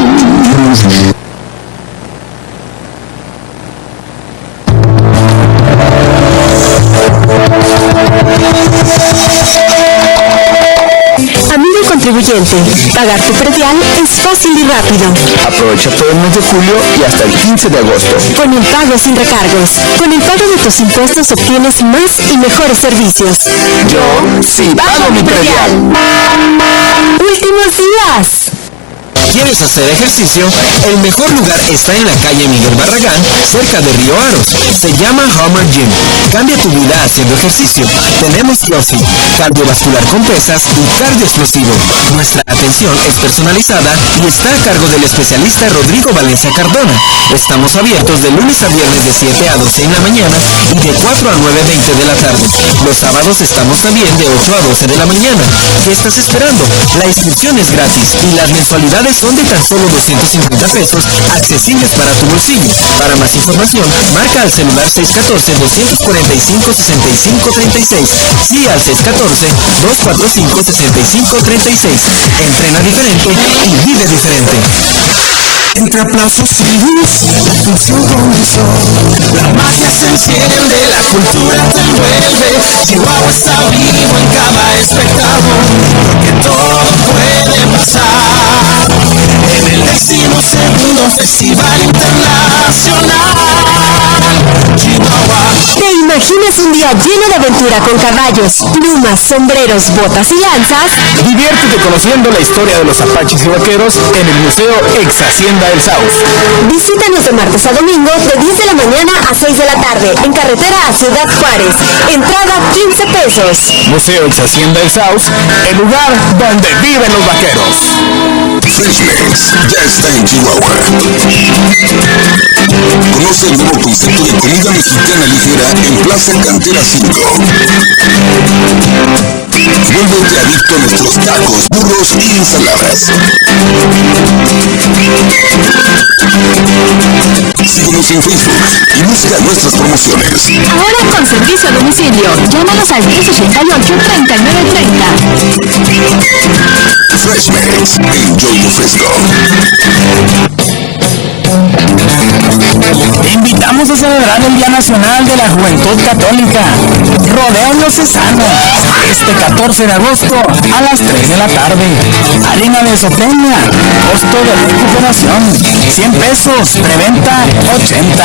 Amigo contribuyente, pagar tu predial es fácil y rápido. Aprovecha todo el mes de julio y hasta el 15 de agosto. Con el pago sin recargos. Con el pago de tus impuestos obtienes más y mejores servicios. Yo sí pago mi predial. Últimos días. ¿Quieres hacer ejercicio? El mejor lugar está en la calle Miguel Barragán, cerca de Río Aros. Se llama Homer Gym. Cambia tu vida haciendo ejercicio. Tenemos CrossFit, cardiovascular con pesas y cardio explosivo. Nuestra atención es personalizada y está a cargo del especialista Rodrigo Valencia Cardona. Estamos abiertos de lunes a viernes de 7 a 12 en la mañana y de 4 a 9:20 de la tarde. Los sábados estamos también de 8 a 12 de la mañana. ¿Qué estás esperando? La inscripción es gratis y las mensualidades son de tan solo 250 pesos, accesibles para tu bolsillo. Para más información, marca al celular 614-245-6536. Sí, al 614-245-6536. Entrena diferente y vive diferente. Entra aplausos y luz, la función comenzó. La magia se enciende, la cultura te envuelve. Chihuahua está vivo en cada espectáculo, porque todo puede pasar. En el 12º Festival Internacional Chihuahua. ¿Te imaginas un día lleno de aventura con caballos, plumas, sombreros, botas y lanzas? Diviértete conociendo la historia de los apaches y vaqueros en el Museo Ex Hacienda del South. Visítanos de martes a domingo de 10 de la mañana a 6 de la tarde en carretera a Ciudad Juárez. Entrada 15 pesos. Museo Ex Hacienda del South, el lugar donde viven los vaqueros. Freshmex ya está en Chihuahua. Conoce el nuevo concepto de comida mexicana ligera en Plaza Cantera 5. Vuélvete adicto a nuestros tacos, burros y ensaladas. Síguenos en Facebook y busca nuestras promociones. Ahora con servicio a domicilio. Llámanos al 1088-3930. Freshmex, enjoy lo fresco. Te invitamos a celebrar el Día Nacional de la Juventud Católica. Rodeo Diocesano, este 14 de agosto a las 3 de la tarde. Harina de Sopeña, costo de recuperación, 100 pesos, preventa 80.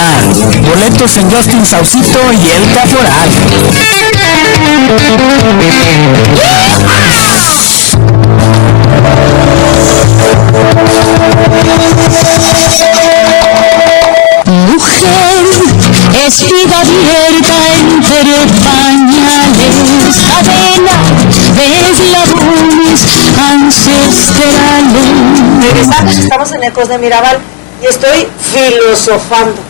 Boletos en Justin Saucito y El Caporal. Mujer, es vida abierta entre pañales, cadena de eslabones ancestrales. Regresamos, estamos en Ecos de Mirabal y estoy filosofando,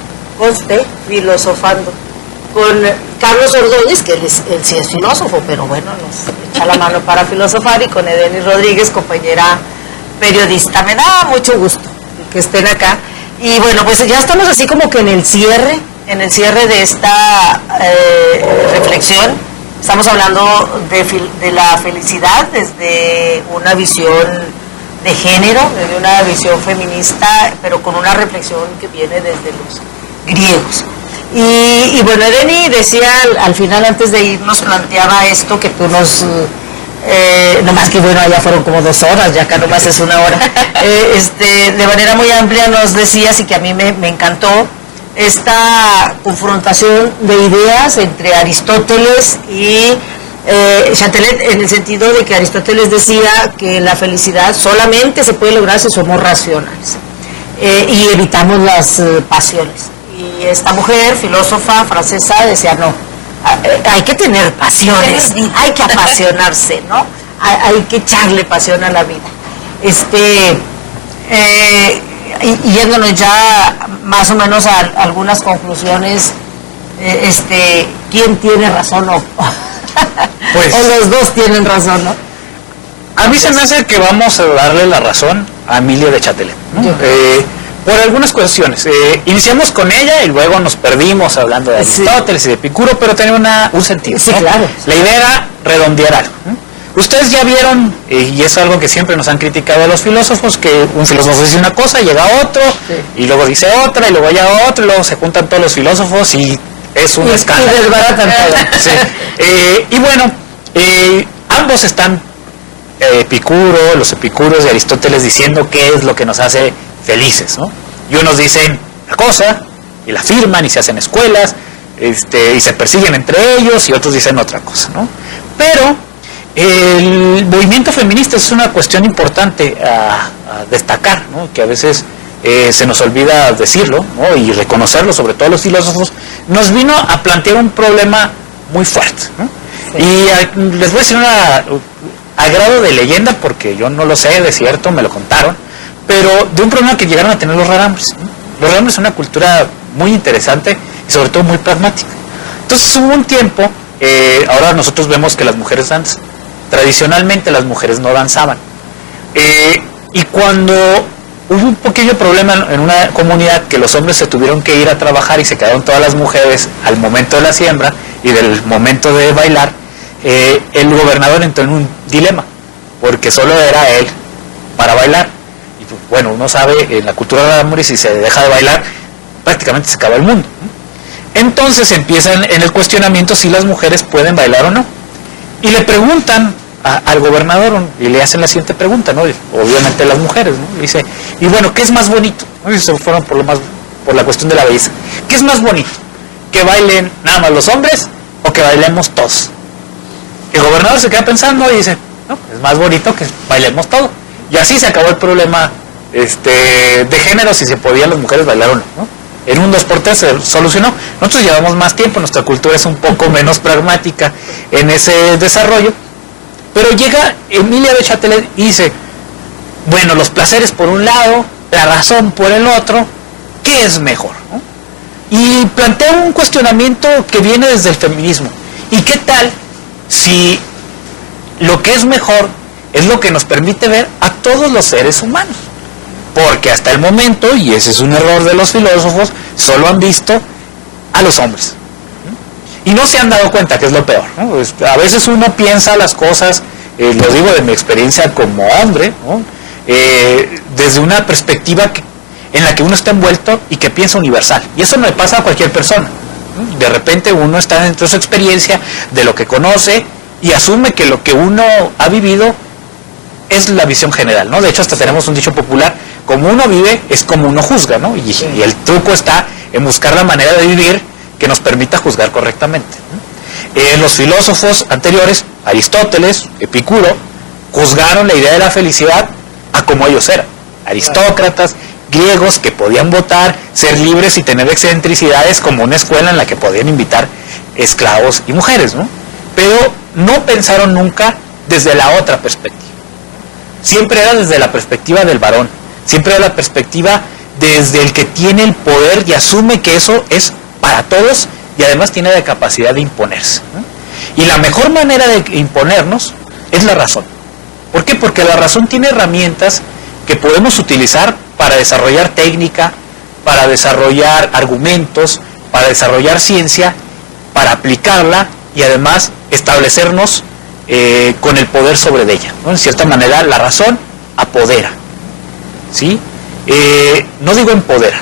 filosofando con Carlos Ordóñez, que él sí es filósofo, pero bueno, nos echa la mano para filosofar, y con Edeni Rodríguez, compañera periodista. Me da mucho gusto que estén acá. Y bueno, pues ya estamos así como que en el cierre de esta reflexión. Estamos hablando de la felicidad desde una visión de género, desde una visión feminista, pero con una reflexión que viene desde los griegos. Y bueno, Edeni decía al final, antes de irnos, planteaba esto que tú nos... nomás que bueno, allá fueron como 2 horas, ya acá nomás es 1 hora. De manera muy amplia nos decías, y que a mí me encantó, esta confrontación de ideas entre Aristóteles y Chatelet, en el sentido de que Aristóteles decía que la felicidad solamente se puede lograr si somos racionales y evitamos las pasiones. Y esta mujer, filósofa francesa, decía no, hay que tener pasiones, hay que apasionarse, ¿no? Hay que echarle pasión a la vida. Y yéndonos ya más o menos a algunas conclusiones, ¿quién tiene razón o Pues, o los dos tienen razón, ¿no? a mí se me hace que vamos a darle la razón a Emilia de Chatelet, ¿no? Por algunas cuestiones. Iniciamos con ella y luego nos perdimos hablando de Aristóteles y de Epicuro, pero tenía un sentido, Sí, ¿no? claro. La idea era redondear algo, ¿no? Ustedes ya vieron, y es algo que siempre nos han criticado a los filósofos, que un filósofo dice una cosa, llega otro, y luego dice otra, y luego ya otro, y luego se juntan todos los filósofos y es un escándalo. Y desbaratan todo. Sí. Y bueno, ambos están, Epicuro, los epicuros de Aristóteles, diciendo qué es lo que nos hace felices, ¿no? Y unos dicen una cosa y la firman y se hacen escuelas, y se persiguen entre ellos, y otros dicen otra cosa, ¿no? Pero el movimiento feminista es una cuestión importante a destacar, ¿no? Que a veces se nos olvida decirlo, ¿no? Y reconocerlo, sobre todo los filósofos. Nos vino a plantear un problema muy fuerte, ¿no? Sí. Y les voy a decir a grado de leyenda, porque yo no lo sé de cierto, me lo contaron, pero de un problema que llegaron a tener los rarambres, ¿no? Los rarambres son una cultura muy interesante y sobre todo muy pragmática. Entonces hubo un tiempo, ahora nosotros vemos que las mujeres danzan. Tradicionalmente las mujeres no danzaban. Y cuando hubo un pequeño problema en una comunidad, que los hombres se tuvieron que ir a trabajar y se quedaron todas las mujeres al momento de la siembra y del momento de bailar, el gobernador entró en un dilema, porque solo era él para bailar. Y bueno, uno sabe, en la cultura de la mujer, si se deja de bailar, prácticamente se acaba el mundo. Entonces empiezan en el cuestionamiento si las mujeres pueden bailar o no. Y le preguntan al gobernador, y le hacen la siguiente pregunta, ¿no? Obviamente las mujeres, ¿no? Y dice, y bueno, ¿qué es más bonito? Y se fueron por la cuestión de la belleza. ¿Qué es más bonito? ¿Que bailen nada más los hombres o que bailemos todos? El gobernador se queda pensando y dice, no, es más bonito que bailemos todo. Y así se acabó el problema de género, si se podían las mujeres bailar o no, ¿no? En un 2x3 se solucionó. Nosotros llevamos más tiempo, nuestra cultura es un poco menos pragmática en ese desarrollo, pero llega Emilia de Châtelet y dice, bueno, los placeres por un lado, la razón por el otro, ¿qué es mejor? ¿No? Y plantea un cuestionamiento que viene desde el feminismo. ¿Y qué tal si lo que es mejor es lo que nos permite ver a todos los seres humanos? Porque hasta el momento, y ese es un error de los filósofos, solo han visto a los hombres. Y no se han dado cuenta que es lo peor, ¿no? Pues, a veces uno piensa las cosas, lo digo de mi experiencia como hombre, ¿no? Desde una perspectiva en la que uno está envuelto y que piensa universal. Y eso no le pasa a cualquier persona, ¿no? De repente uno está dentro de su experiencia, de lo que conoce, y asume que lo que uno ha vivido es la visión general, ¿no? De hecho, hasta tenemos un dicho popular, como uno vive, es como uno juzga, ¿no? Y el truco está en buscar la manera de vivir que nos permita juzgar correctamente, ¿no? Los filósofos anteriores, Aristóteles, Epicuro, juzgaron la idea de la felicidad a como ellos eran. Aristócratas, griegos que podían votar, ser libres y tener excentricidades, como una escuela en la que podían invitar esclavos y mujeres, ¿no? Pero no pensaron nunca desde la otra perspectiva. Siempre era desde la perspectiva del varón, siempre era la perspectiva desde el que tiene el poder y asume que eso es para todos y además tiene la capacidad de imponerse, ¿no? Y la mejor manera de imponernos es la razón. ¿Por qué? Porque la razón tiene herramientas que podemos utilizar para desarrollar técnica, para desarrollar argumentos, para desarrollar ciencia, para aplicarla y además establecernos con el poder sobre ella, ¿no? En cierta manera la razón apodera, ¿sí? No digo empodera,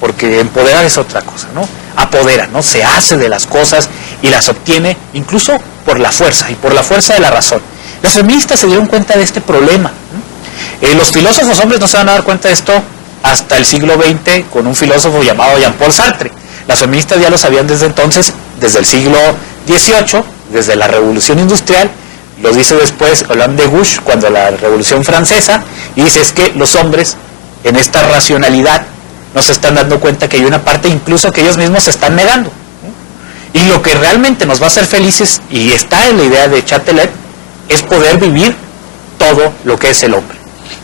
porque empoderar es otra cosa, ¿no? Apodera, ¿no? Se hace de las cosas y las obtiene incluso por la fuerza y por la fuerza de la razón. Los feministas se dieron cuenta de este problema, ¿no? Los filósofos hombres no se van a dar cuenta de esto hasta el siglo XX con un filósofo llamado Jean-Paul Sartre. Las feministas ya lo sabían desde entonces, desde el siglo XVIII, desde la Revolución Industrial, lo dice después Olympe de Gouges cuando la Revolución Francesa, y dice es que los hombres en esta racionalidad no se están dando cuenta que hay una parte incluso que ellos mismos se están negando, ¿no? Y lo que realmente nos va a hacer felices, y está en la idea de Châtelet, es poder vivir todo lo que es el hombre.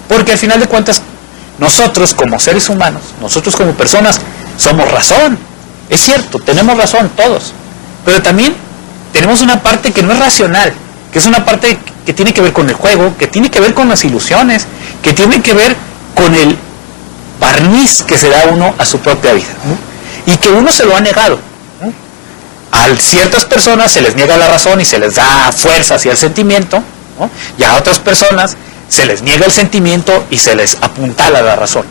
Porque al final de cuentas, nosotros como seres humanos, nosotros como personas, somos razón. Es cierto, tenemos razón todos, pero también tenemos una parte que no es racional, que es una parte que tiene que ver con el juego, que tiene que ver con las ilusiones, que tiene que ver con el barniz que se da uno a su propia vida, ¿no? Y que uno se lo ha negado, ¿no? A ciertas personas se les niega la razón y se les da fuerza hacia el sentimiento, ¿no? Y a otras personas se les niega el sentimiento y se les apuntala la razón.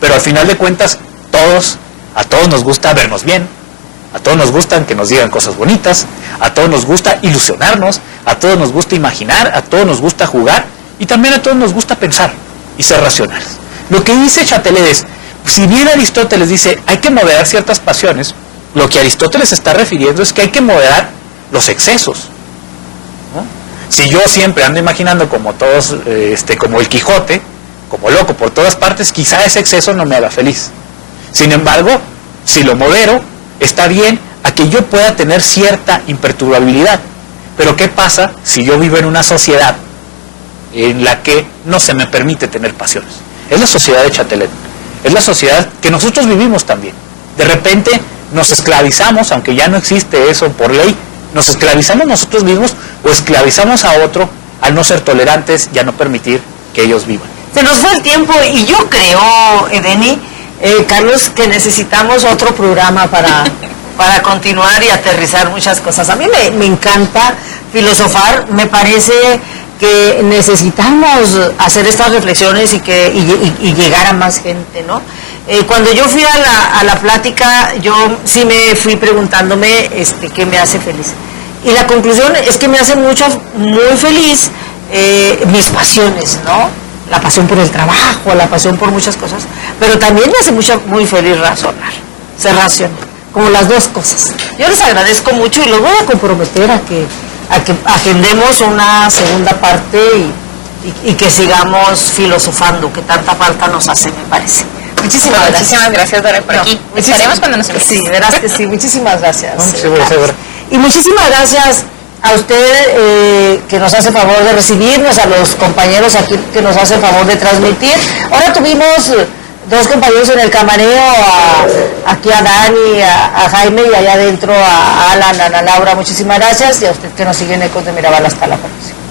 Pero al final de cuentas, a todos nos gusta vernos bien, a todos nos gustan que nos digan cosas bonitas, a todos nos gusta ilusionarnos, a todos nos gusta imaginar, a todos nos gusta jugar y también a todos nos gusta pensar y ser racionales. Lo que dice Châtelet es, si bien Aristóteles dice hay que moderar ciertas pasiones, lo que Aristóteles se está refiriendo es que hay que moderar los excesos, ¿no? Si yo siempre ando imaginando como todos, como el Quijote, como loco por todas partes, quizá ese exceso no me haga feliz. Sin embargo, si lo modero, está bien a que yo pueda tener cierta imperturbabilidad. Pero ¿qué pasa si yo vivo en una sociedad en la que no se me permite tener pasiones? Es la sociedad de Châtelet, es la sociedad que nosotros vivimos también. De repente nos esclavizamos, aunque ya no existe eso por ley, nos esclavizamos nosotros mismos o esclavizamos a otro al no ser tolerantes y a no permitir que ellos vivan. Se nos fue el tiempo y yo creo, Edeni, Carlos, que necesitamos otro programa para continuar y aterrizar muchas cosas. A mí me encanta filosofar, me parece que necesitamos hacer estas reflexiones y llegar a más gente, ¿no? Cuando yo fui a la plática, yo sí me fui preguntándome qué me hace feliz. Y la conclusión es que me hace muy feliz mis pasiones, ¿no? La pasión por el trabajo, la pasión por muchas cosas, pero también me hace muy feliz ser racional, como las dos cosas. Yo les agradezco mucho y los voy a comprometer a que agendemos una segunda parte y que sigamos filosofando, que tanta falta nos hace, me parece. Muchísimas gracias, Dora, por aquí. Estaremos cuando nos invites. Sí, verás que sí, muchísimas gracias. Dora. Y muchísimas gracias a usted que nos hace favor de recibirnos, a los compañeros aquí que nos hacen favor de transmitir. Ahora tuvimos dos compañeros en el camareo, aquí a Dani, a Jaime, y allá adentro a Alan, a Ana Laura. Muchísimas gracias, y a usted que nos sigue en Ecos de Mirabal. Hasta la próxima.